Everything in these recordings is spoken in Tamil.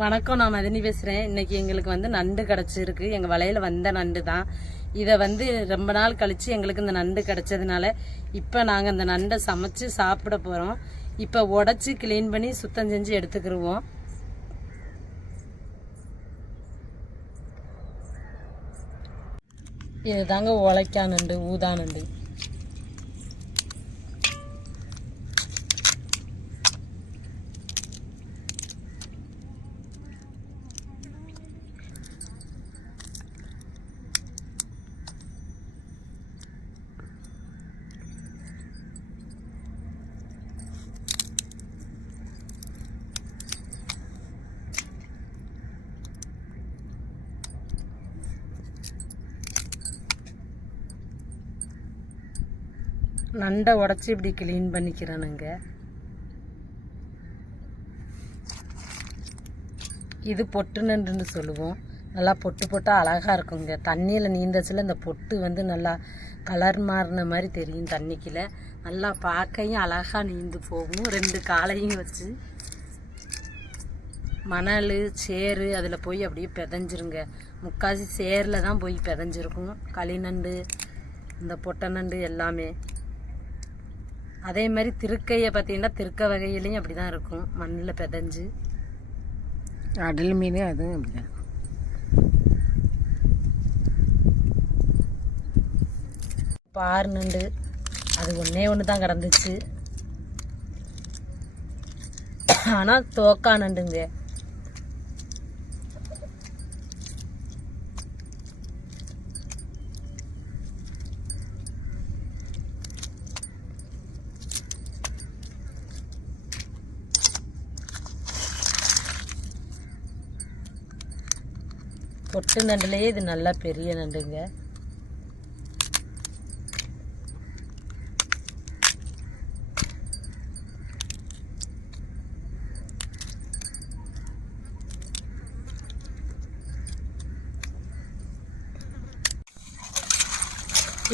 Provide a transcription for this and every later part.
வணக்கம் நான் மதினி பேசுகிறேன் இன்றைக்கி எங்களுக்கு வந்து நண்டு கிடச்சிருக்கு. எங்கள் வலையில் வந்த நண்டு தான் இதை வந்து ரொம்ப நாள் கழித்து எங்களுக்கு இந்த நண்டு கிடச்சதுனால இப்போ நாங்கள் இந்த நண்டை சமைச்சு சாப்பிட போகிறோம் இப்போ உடச்சி க்ளீன் பண்ணி சுத்தம் செஞ்சு எடுத்துக்கிடுவோம் இது தாங்க உழைக்கா நண்டு ஊதா நண்டு. நண்டை உடச்சி இப்படி க்ளீன் பண்ணிக்கிறேனுங்க. இது பொட்டு நண்டுன்னு சொல்லுவோம். நல்லா பொட்டு பொட்டாக அழகாக இருக்குங்க. தண்ணியில் நீந்தச்சில் இந்த பொட்டு வந்து நல்லா கலர் மாறின மாதிரி தெரியும் தண்ணிக்கில். நல்லா பார்க்கையும் அழகாக நீந்து போகும். ரெண்டு காலையும் வச்சு மணல் சேரு அதில் போய் அப்படியே பிதஞ்சிருங்க. முக்காசி சேரில் தான் போய் பிதஞ்சிருக்கும். களிநண்டு இந்த பொட்டை நண்டு எல்லாமே. அதே மாதிரி திருக்கையை பார்த்தீங்கன்னா திருக்க வகையிலையும் அப்படி தான் இருக்கும். மண்ணில் பிதஞ்சு. அடல் மீன் அதுவும் அப்படிதான். பார் நண்டு அது ஒன்றே ஒன்று தான் கிடந்துச்சு. ஆனால் தோக்கா நண்டுங்க. பொட்டு நண்டுலேயே இது நல்லா பெரிய நண்டுங்க.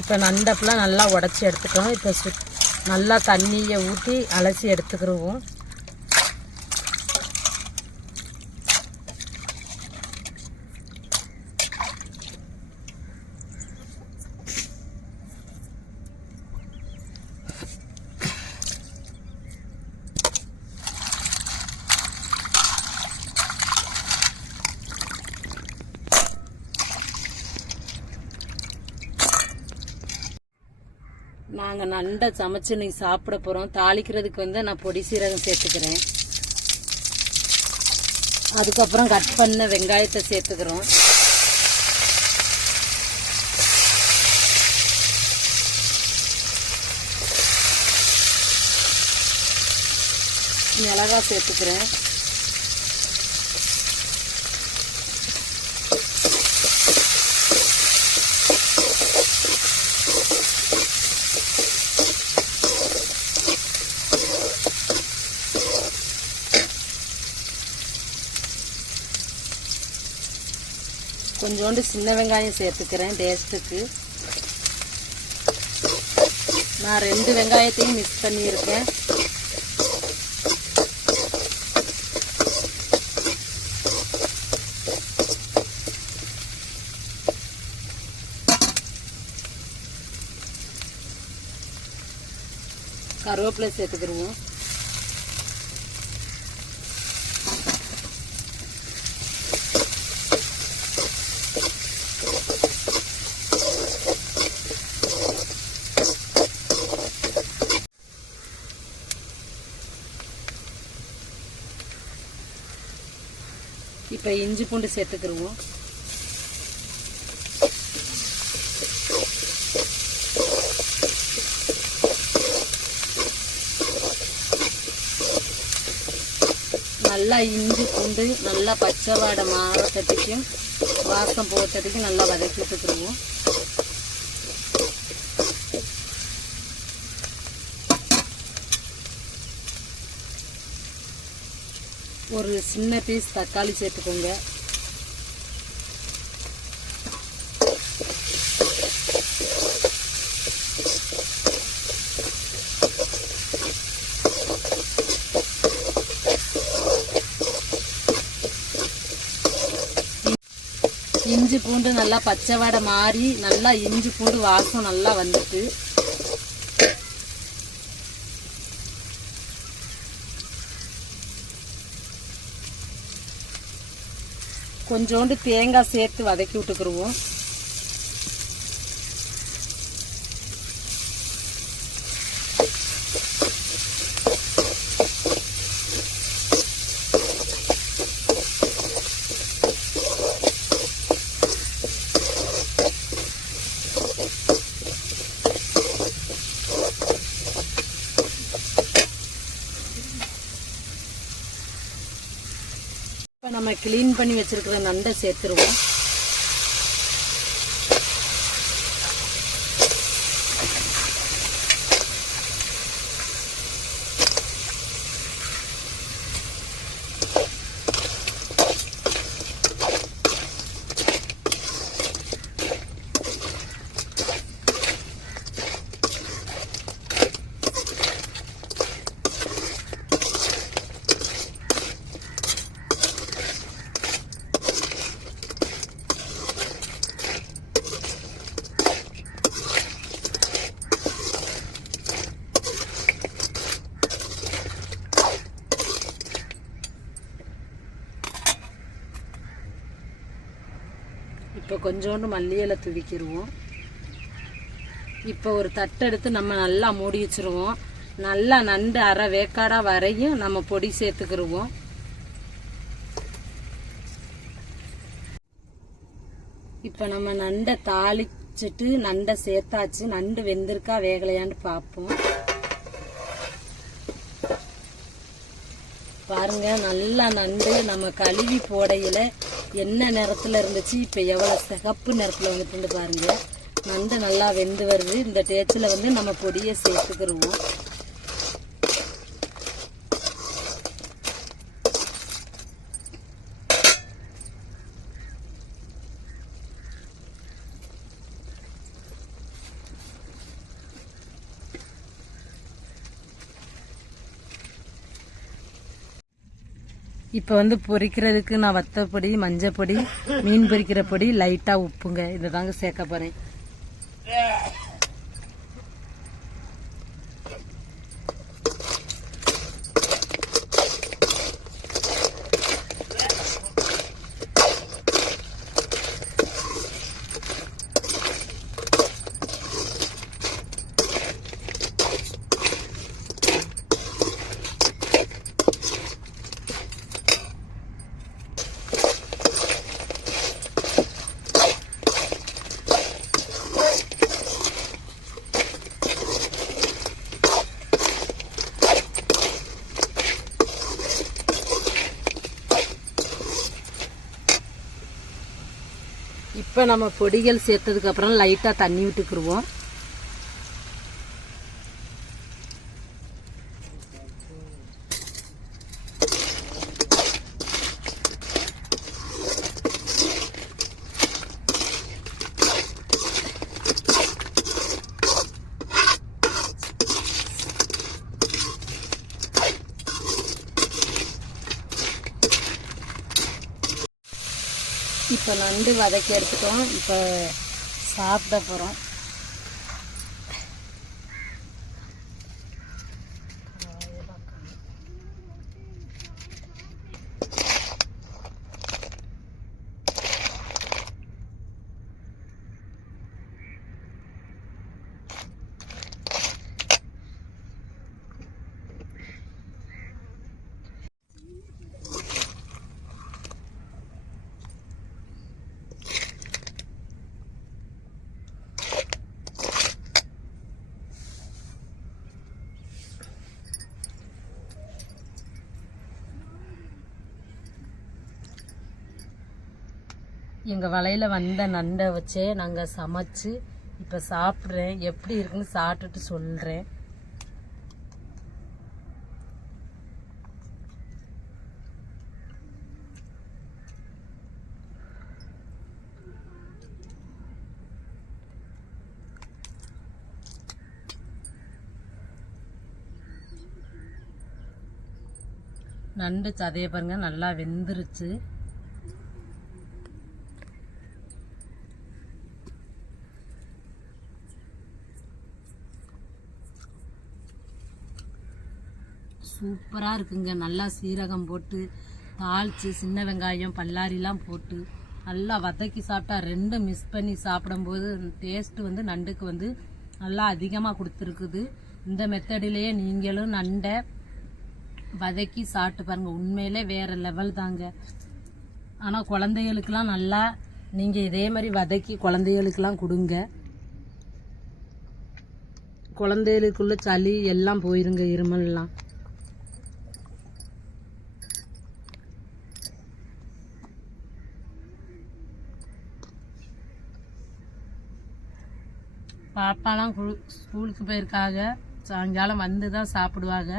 இப்போ நண்டப்பெலாம் நல்லா உடச்சி எடுத்துக்கிறோம். இப்போ சு நல்லா தண்ணியை ஊற்றி அலசி எடுத்துக்கிருவோம் நாங்கள் நண்டை சமைச்சு இன்னைக்கு சாப்பிட போகிறோம் தாளிக்கிறதுக்கு வந்து நான் பொடி சீரகம் சேர்த்துக்கிறேன். அதுக்கப்புறம் கட் பண்ண வெங்காயத்தை சேர்த்துக்கிறோம். மிளகா சேர்த்துக்கிறேன். கொஞ்சோண்டு சின்ன வெங்காயம் சேர்த்துக்கிறேன் டேஸ்ட்டுக்கு நான் ரெண்டு வெங்காயத்தையும் மிக்ஸ் பண்ணியிருக்கேன். கருவேப்பிலை சேர்த்துக்கிடுவோம் இப்போ இஞ்சி பூண்டு சேர்த்துக்கிடுவோம் நல்லா இஞ்சி பூண்டு நல்லா பச்சை வாடை மாறத்தட்டிக்கும் வாசம் போகிறதுக்கும் நல்லா வதக்கி ஒரு சின்ன பீஸ் தக்காளி சேர்த்துக்கோங்க. இஞ்சி பூண்டு நல்லா பச்சை வடை மாறி நல்லா இஞ்சி பூண்டு வாசம் நல்லா வந்துட்டு கொஞ்சோண்டு தேங்காய் சேர்த்து வதக்கி விட்டுக்குருவோம். இப்போ நம்ம க்ளீன் பண்ணி வச்சிருக்கிற நண்டை சேர்த்துருவோம். இப்போ கொஞ்சோண்டு மல்லி இலை துவிக்கிடுவோம் இப்போ ஒரு தட்டெடுத்து நம்ம நல்லா மூடி வச்சுருவோம். நல்லா நண்டு அரை வேக்காடா வரையும் நம்ம பொடி சேர்த்துக்கிருவோம். இப்போ நம்ம நண்டை தாளிச்சிட்டு நண்டை சேர்த்தாச்சு. நண்டு வெந்திருக்கா வேகலையான்னு பார்ப்போம். பாருங்க நல்லா நண்டு நம்ம கழுவி போடையில் என்ன நிறத்தில் இருந்துச்சு? இப்போ எவ்வளோ சிகப்பு நிறத்தில் வந்துட்டு பாருங்கள் நண்டு நல்லா வெந்து வருது. இந்த டேச்சில் வந்து நம்ம பொடியை சேர்த்துக்கிருவோம். இப்போ வந்து பொரிக்கிறதுக்கு நான் வத்தப்பொடி மஞ்சப்பொடி மீன் பொரிக்கிற பொடி லைட்டாக உப்புங்க. இதை தாங்க சேர்க்க போகிறேன் இப்போ நம்ம பொடிகள் சேர்த்ததுக்கப்புறம் லைட்டாக தண்ணி விட்டுக்குருவோம். இப்போ நண்டு வதக்கி எடுத்துட்டோம். இப்போ சாப்பிட போகிறோம் எங்கள் வலையில் வந்த நண்டை வச்சே நாங்கள் சமைச்சு இப்போ சாப்பிட்றேன். எப்படி இருக்குன்னு சாப்பிட்டுட்டு சொல்கிறேன் நண்டு சதையை பாருங்க நல்லா வெந்துருச்சு. சூப்பராக இருக்குங்க. நல்லா சீரகம் போட்டு தாளித்து சின்ன வெங்காயம் பல்லாரிலாம் போட்டு நல்லா வதக்கி சாப்பிட்டா ரெண்டும் மிஸ் பண்ணி சாப்பிடும்போது டேஸ்ட்டு வந்து நண்டுக்கு வந்து நல்லா அதிகமாக கொடுத்துருக்குது. இந்த மெத்தடிலேயே நீங்களும் நண்டை வதக்கி சாப்பிட்டு பாருங்கள் உண்மையிலே வேறு லெவல் தாங்க. ஆனால் குழந்தைகளுக்கெல்லாம் நல்லா நீங்கள் இதே மாதிரி வதக்கி குழந்தைகளுக்கெல்லாம் கொடுங்க. குழந்தைகளுக்குள்ள சளி எல்லாம் போயிருங்க இருமல்லாம். பாப்பாலாம் ஸ்கூலுக்கு போயிருக்காங்க. சாயங்காலம் வந்து தான் சாப்பிடுவாங்க.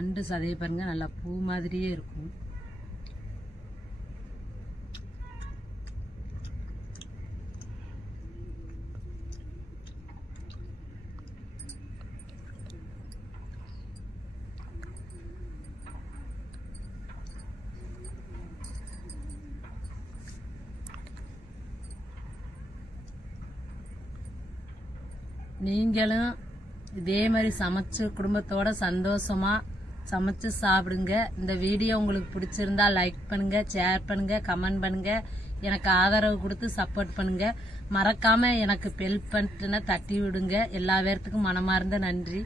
நண்டு சதையை பாருங்க நல்லா பூ மாதிரியே இருக்கும். நீங்களும் இதே மாதிரி சமைச்சு குடும்பத்தோட சந்தோஷமா சமைச்சு சாப்பிடுங்க. இந்த வீடியோ உங்களுக்கு பிடிச்சிருந்தா லைக் பண்ணுங்க ஷேர் பண்ணுங்க கமெண்ட் பண்ணுங்க. எனக்கு ஆதரவு கொடுத்து சப்போர்ட் பண்ணுங்க. மறக்காம எனக்கு பெல் பண்ணிட்டுன்னா தட்டி விடுங்க. எல்லா பேர்த்துக்கும் மனமார்ந்த நன்றி.